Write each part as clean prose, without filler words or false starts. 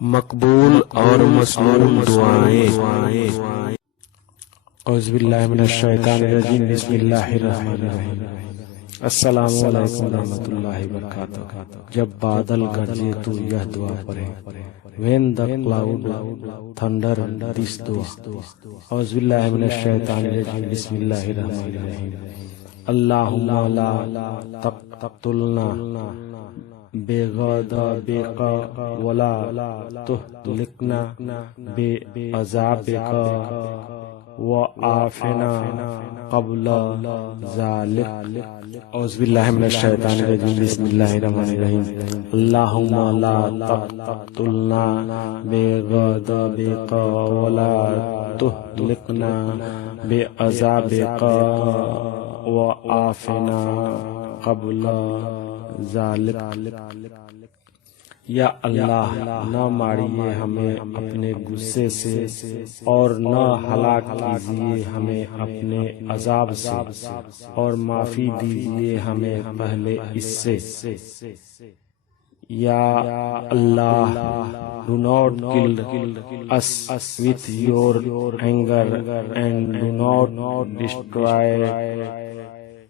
مقبول اور مسموع دعائیں۔ اعوذ باللہ من الشیطان الرجیم، بسم اللہ الرحمن الرحیم۔ السلام علیکم ورحمۃ اللہ وبرکاتہ۔ جب بادل گرجے تو یہ دعا پڑھے، when the cloud thunder this dua۔ اعوذ باللہ من الشیطان الرجیم، بسم اللہ الرحمن الرحیم۔ اللہم لا تقتلنا بغضبک ولا تہلکنا بعذابک وعافنا قبل ذلک۔ اعوذ باللہ من الشیطان الرجیم، بسم اللہ الرحمن الرحیم۔ اللہم لا تقتلنا بغضبک ولا تہلکنا بعذابک وعافنا قبل ذالک۔ یا اللہ، نہ ماریے ہمیں اپنے غصے سے اور نہ ہلاک کیجیے ہمیں اپنے عذاب سے، اور معافی دیجیے ہمیں پہلے اس سے۔ یا اللہ، do not kill us with your anger and do not destroy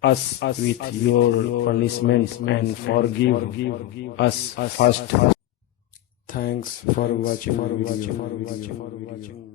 us with your punishment and forgive us first۔ Thanks for watching video.